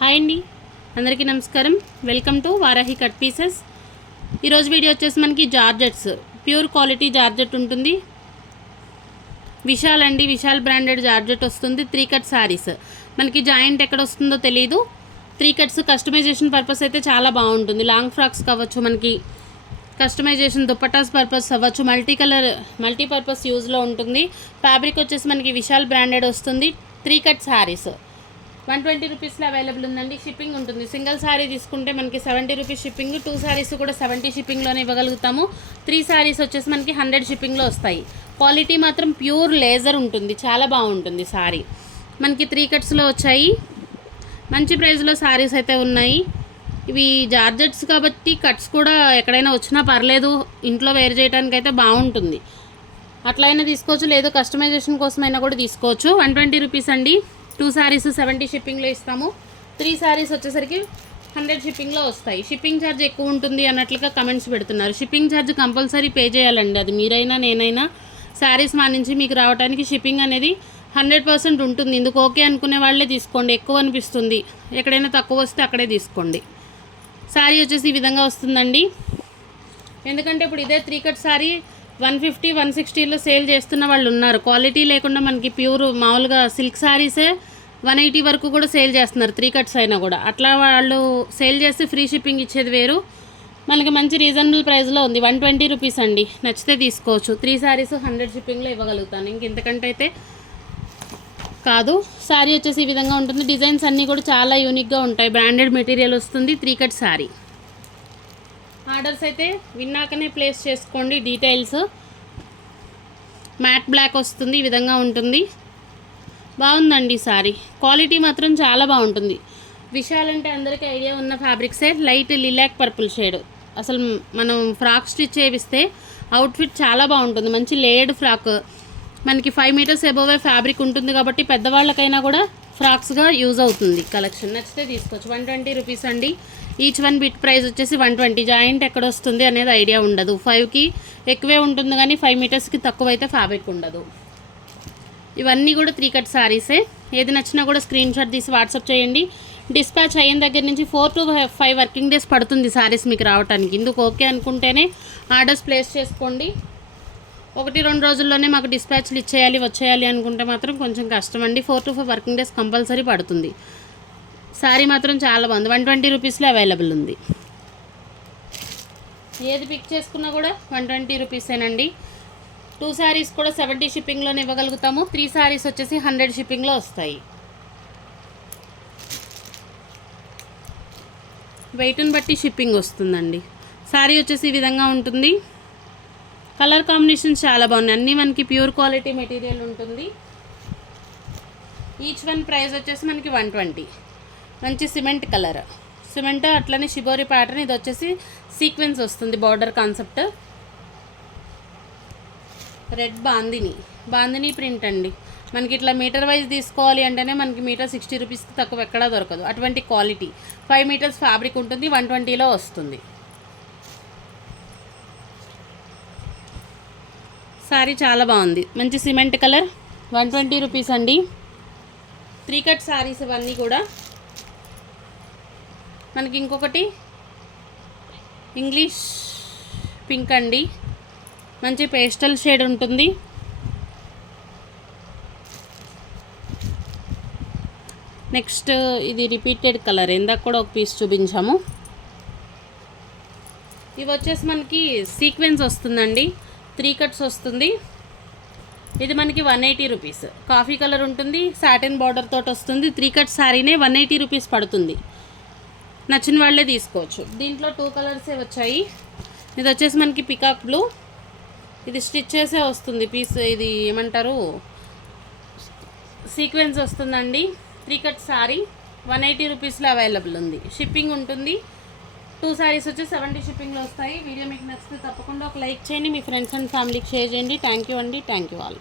Hi అండి, అందరికీ నమస్కారం. Welcome to Varahi cut pieces. ఈరోజు వీడియో వచ్చేసి మనకి జార్జెట్స్, ప్యూర్ క్వాలిటీ జార్జెట్ ఉంటుంది. విశాల్ అండి, విశాల్ బ్రాండెడ్ జార్జెట్ వస్తుంది. 3 కట్ శారీస్. మనకి జాయింట్ ఎక్కడ వస్తుందో తెలియదు. 3 కట్స్ కస్టమైజేషన్ పర్పస్ అయితే చాలా బాగుంటుంది. లాంగ్ ఫ్రాక్స్ కావచ్చు, మనకి కస్టమైజేషన్ దుపట్టాస్ పర్పస్ అవ్వచ్చు, మల్టీపర్పస్ యూజ్లో ఉంటుంది. ఫ్యాబ్రిక్ వచ్చేసి మనకి విశాల్ బ్రాండెడ్ వస్తుంది. 3 కట్ శారీస్ 120 రూపీస్లో అవైలబుల్ ఉందండి. షిప్పింగ్ ఉంటుంది. సింగిల్ శారీ తీసుకుంటే మనకి 70 రూపీస్ షిప్పింగ్, 2 శారీస్ కూడా 70 షిప్పింగ్లోనే ఇవ్వగలుగుతాము. 3 శారీస్ వచ్చేసి మనకి 100 షిప్పింగ్లో వస్తాయి. క్వాలిటీ మాత్రం ప్యూర్ లేజర్ ఉంటుంది, చాలా బాగుంటుంది శారీ. మనకి 3 కట్స్లో వచ్చాయి. మంచి ప్రైస్లో శారీస్ అయితే ఉన్నాయి. ఇవి జార్జెట్స్ కాబట్టి కట్స్ కూడా ఎక్కడైనా వచ్చినా పర్లేదు, ఇంట్లో వేర్ చేయడానికి అయితే బాగుంటుంది. అట్లయినా తీసుకోవచ్చు, లేదు కస్టమైజేషన్ కోసమైనా కూడా తీసుకోవచ్చు. 120 రూపీస్ అండి. 2 శారీస్ 70 షిప్పింగ్లో ఇస్తాము. 3 శారీస్ వచ్చేసరికి 100 షిప్పింగ్లో వస్తాయి. షిప్పింగ్ ఛార్జ్ ఎక్కువ ఉంటుంది అన్నట్లుగా కమెంట్స్ పెడుతున్నారు. షిప్పింగ్ ఛార్జ్ కంపల్సరీ పే చేయాలండి. అది మీరైనా నేనైనా శారీస్ మా నుంచి మీకు రావడానికి షిప్పింగ్ అనేది 100% ఉంటుంది. ఇందుకు ఓకే అనుకునే వాళ్ళే తీసుకోండి. ఎక్కువ అనిపిస్తుంది, ఎక్కడైనా తక్కువ వస్తే అక్కడే తీసుకోండి. శారీ వచ్చేసి ఈ విధంగా వస్తుందండి. ఎందుకంటే ఇప్పుడు ఇదే 3 కట్ శారీ 150, 160లో సేల్ చేస్తున్న వాళ్ళు ఉన్నారు. క్వాలిటీ లేకుండా మనకి ప్యూర్ మామూలుగా సిల్క్ శారీసే 180 వరకు కూడా సేల్ చేస్తున్నారు, 3 కట్స్ అయినా కూడా. అట్లా వాళ్ళు సేల్ చేస్తే ఫ్రీ షిప్పింగ్ ఇచ్చేది వేరు. మనకి మంచి రీజనబుల్ ప్రైస్లో ఉంది. 120 రూపీస్ అండి. నచ్చితే తీసుకోవచ్చు. 3 శారీస్ 100 షిప్పింగ్లో ఇవ్వగలుగుతాను. ఇంతకంటే అయితే కాదు. శారీ వచ్చేసి ఈ విధంగా ఉంటుంది. డిజైన్స్ అన్నీ కూడా చాలా యూనిక్గా ఉంటాయి. బ్రాండెడ్ మెటీరియల్ వస్తుంది. 3 కట్ శారీ. ఆర్డర్స్ అయితే విన్నాకనే ప్లేస్ చేసుకోండి. డీటెయిల్స్ మ్యాట్ బ్లాక్ వస్తుంది, ఈ విధంగా ఉంటుంది. బాగుందండి శారీ. క్వాలిటీ మాత్రం చాలా బాగుంటుంది. విశాల్ అంటే అందరికీ ఐడియా ఉన్న ఫ్యాబ్రిక్సే. Light lilac purple shade. అసలు మనం ఫ్రాక్ స్టిచ్ చేపిస్తే అవుట్ఫిట్ చాలా బాగుంటుంది. మంచి లేయర్డ్ ఫ్రాక్. మనకి 5 మీటర్స్ అబోవే ఫ్యాబ్రిక్ ఉంటుంది కాబట్టి పెద్దవాళ్ళకైనా కూడా ఫ్రాక్స్గా యూజ్ అవుతుంది. కలెక్షన్ నచ్చితే తీసుకోవచ్చు. 120 రూపీస్ అండి. ఈచ్ వన్ బిట్ ప్రైస్ వచ్చేసి 120. జాయింట్ ఎక్కడ వస్తుంది అనేది ఐడియా ఉండదు. 5కి ఎక్కువే ఉంటుంది కానీ 5 మీటర్స్కి తక్కువ అయితే ఫ్యాబ్రిక్ ఉండదు. ఇవన్నీ కూడా 3 కట్ శారీసే. ఏది నచ్చినా కూడా స్క్రీన్ షాట్ తీసి వాట్సాప్ చేయండి. డిస్పాచ్ అయిన దగ్గర నుంచి 4 to 5 వర్కింగ్ డేస్ పడుతుంది శారీస్ మీకు రావడానికి. ఇందుకు ఓకే అనుకుంటేనే ఆర్డర్స్ ప్లేస్ చేసుకోండి. 1-2 రోజుల్లోనే మాకు డిస్పాచ్లు ఇచ్చేయాలి వచ్చేయాలి అనుకుంటే మాత్రం కొంచెం కష్టం అండి. 4 to 5 వర్కింగ్ డేస్ కంపల్సరీ పడుతుంది. శారీ మాత్రం చాలా బాగుంది. 120 రూపీస్లో అవైలబుల్ ఉంది. ఏది పిక్ చేసుకున్నా కూడా 120 రూపీసేనండి. 2 శారీస్ కూడా 70 షిప్పింగ్లోనే ఇవ్వగలుగుతాము. 3 శారీస్ వచ్చేసి 100 షిప్పింగ్లో వస్తాయి. వెయిట్ని బట్టి షిప్పింగ్ వస్తుందండి. శారీ వచ్చేసి ఈ విధంగా ఉంటుంది. కలర్ కాంబినేషన్స్ చాలా బాగున్నాయి. అన్నీ మనకి ప్యూర్ క్వాలిటీ మెటీరియల్ ఉంటుంది. ఈచ్ వన్ ప్రైస్ వచ్చేసి మనకి 120. మంచి సిమెంట్ కలర్, సిమెంట్ అట్లనే షిబోరి ప్యాటర్న్. ఇది వచ్చేసి సీక్వెన్స్ వస్తుంది, border concept. Red bandhani print అండి. మనకి ఇట్లా మీటర్ వైజ్ తీసుకోవాలి అంటేనే మనకి మీటర్ 60 రూపీస్కి తక్కువ ఎక్కడా దొరకదు. అటువంటి క్వాలిటీ. 5 మీటర్స్ ఫ్యాబ్రిక్ ఉంటుంది. 120లో వస్తుంది. శారీ చాలా బాగుంది. మంచి సిమెంట్ కలర్. 120 రూపీస్ అండి. 3 కట్ శారీస్ ఇవన్నీ కూడా. మనకి ఇంకొకటి ఇంగ్లీష్ పింక్ అండి. మంచి పేస్టల్ షేడ్ ఉంటుంది. నెక్స్ట్ ఇది రిపీటెడ్ కలర్. ఇందాక కూడా ఒక పీస్ చూపించాము. ఇవి వచ్చేసి మనకి సీక్వెన్స్ వస్తుందండి. 3 కట్స్ వస్తుంది. ఇది మనకి 180 రూపీస్. కాఫీ కలర్ ఉంటుంది. సాటిన్ బార్డర్ తోటి వస్తుంది. 3 కట్ శారీనే 180 రూపీస్ పడుతుంది. నచ్చిన వాళ్ళే తీసుకోవచ్చు. దీంట్లో 2 కలర్సే వచ్చాయి. ఇది వచ్చేసి మనకి పికాక్ బ్లూ. ఇది స్టిచ్ చేసే వస్తుంది పీస్. ఇది ఏమంటారు, సీక్వెన్స్ వస్తుందండి. 3 కట్ శారీ 180 రూపీస్లో అవైలబుల్ ఉంది. షిప్పింగ్ ఉంటుంది. 2 శారీస్ వచ్చి 70 షిప్పింగ్లో వస్తాయి. వీడియో మీకు నచ్చితే తప్పకుండా ఒక లైక్ చేయండి. మీ ఫ్రెండ్స్ అండ్ ఫ్యామిలీకి షేర్ చేయండి. థ్యాంక్ యూ అండి. Thank you all.